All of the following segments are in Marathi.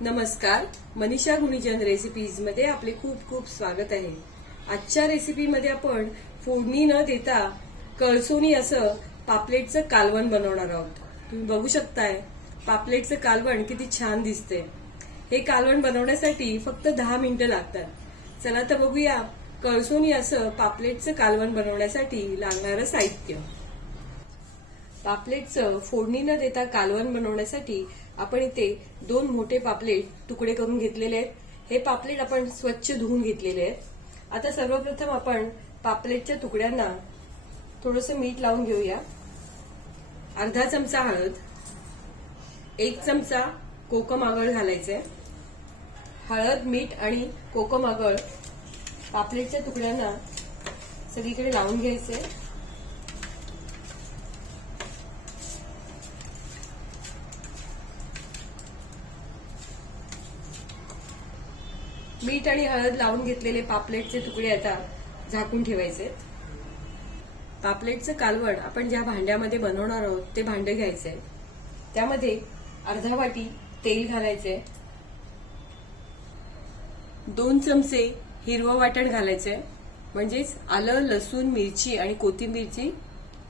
नमस्कार मनीषा गुणीजन रेसिपीजमध्ये आपले खूप खूप स्वागत आहे. आजच्या रेसिपीमध्ये आपण फोडणी न देता कळसोनी असं पापलेटचं कालवण बनवणार आहोत. तुम्ही बघू शकताय पापलेटचं कालवण किती छान दिसते हे कालवण बनवण्यासाठी फक्त दहा मिनिटं लागतात. चला तर बघूया कळसोनी असं पापलेटचं कालवण बनवण्यासाठी लागणारं साहित्य. पापलेटचं फोडणी न देता कालवण बनवण्यासाठी आपण इथे दोन मोठे पापलेट तुकडे करून घेतलेले आहेत. हे पापलेट आपण स्वच्छ धुवून घेतलेले आहेत. आता सर्वप्रथम आपण पापलेटच्या तुकड्यांना थोडस मीठ लावून घेऊया. अर्धा चमचा हळद एक चमचा कोकम आगळ घालायचे हळद मीठ आणि कोकम आगळ पापलेटच्या तुकड्यांना सगळीकडे लावून घ्यायचे मीठ आणि हळद लावून घेतलेले पापलेटचे तुकडे आता झाकून ठेवायचे पापलेटचं कालवण आपण ज्या भांड्यामध्ये बनवणार आहोत ते भांडे घ्यायचे त्यामध्ये अर्धा वाटी तेल घालायचे दोन चमचे हिरवं वाटण घालायचे म्हणजेच आलं लसूण मिरची आणि कोथिंबीरची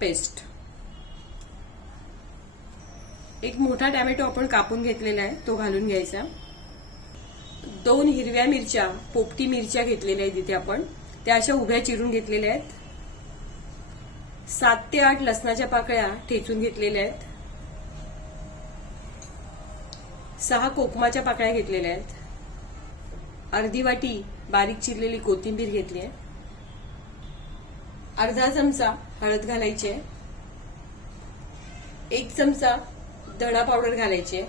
पेस्ट. एक मोठा टॅमॅटो आपण कापून घेतलेला आहे तो घालून घ्यायचा. दोन हिरव्या मिरच्या पोपटी मिरच्या घेतलेल्या आहेत इथे आपण. त्या अशा उभ्या चिरून घेतलेल्या आहेत. सात ते आठ लसणाच्या पाकळ्या ठेचून घेतलेल्या आहेत. सहा कोकमाच्या पाकळ्या घेतलेल्या आहेत. अर्धी वाटी बारीक चिरलेली कोथिंबीर घेतली आहे. अर्धा चमचा हळद घालायची आहे. एक चमचा धणा पावडर घालायची आहे.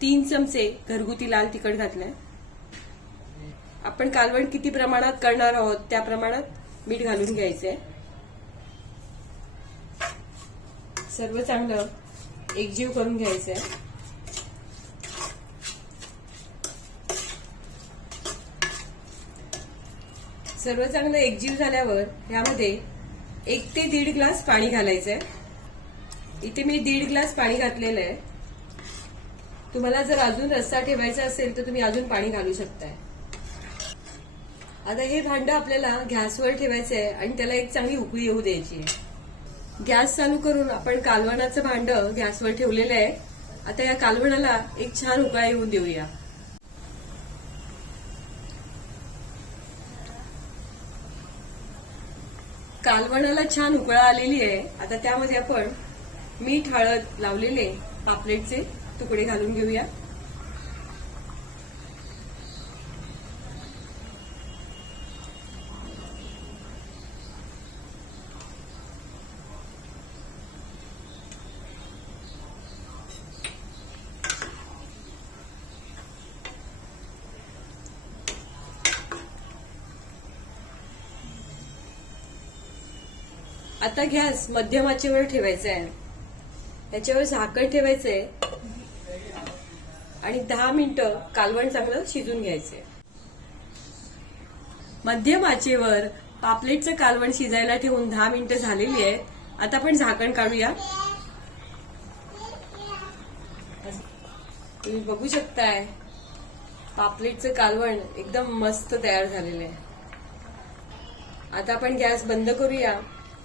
तीन चमचे घरगुती लाल तिखट घातलंय. आपण कालवण किती प्रमाणात करणार आहोत त्या प्रमाणात मीठ घालून घ्यायचंय. सर्व चांगलं एकजीव करून घ्यायचंय. सर्व चांगलं एकजीव झाल्यावर यामध्ये एक ते दीड ग्लास पाणी घालायचंय. इथे मी दीड ग्लास पाणी घातलेलं आहे तुम्हाला जर अजून रस्सा ठेवायचा असेल तर तुम्ही अजून पाणी घालू शकताय. आता हे भांड आपल्याला गॅसवर ठेवायचं आहे आणि त्याला एक चांगली उकळी येऊ द्यायची आहे. गॅस चालू करून आपण कालवणाचं भांड गॅसवर ठेवलेलं आहे. आता या कालवणाला एक छान उकळा येऊन देऊया. कालवणाला छान उकळा आलेली आहे. आता त्यामध्ये आपण मीठ हळद लावलेले पापलेटचे. तुकडे घालून घेऊया. आता गॅस मध्यमाचेवर ठेवायचा आहे याच्यावर झाकण ठेवायचंय. आणि दहा मिनिटं कालवण चांगलं शिजून घ्यायचे. मध्यम आचेवर पापलेटचं कालवण शिजायला ठेवून दहा मिनिटं झालेली आहे. आता आपण झाकण काढूया. तुम्ही बघू शकताय पापलेटचं कालवण एकदम मस्त तयार झालेलं आहे. आता आपण गॅस बंद करूया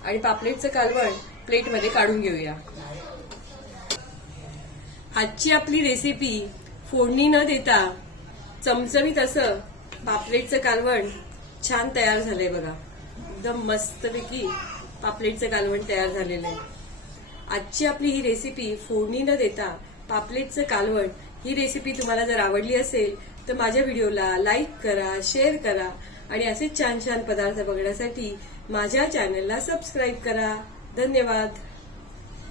आणि पापलेटचं कालवण प्लेटमध्ये काढून घेऊया. आजची आपली रेसिपी फोडणी न देता चमचमीत असं पापलेटचं कालवण छान तयार झालंय बघा. एकदम मस्तपैकी पापलेटचं कालवण तयार झालेलं आहे. आजची आपली ही रेसिपी फोडणी न देता पापलेटचं कालवण ही रेसिपी तुम्हाला जर आवडली असेल तर माझ्या व्हिडिओला लाईक करा शेअर करा आणि असेच छान छान पदार्थ बघण्यासाठी माझ्या चॅनलला सबस्क्राईब करा. धन्यवाद.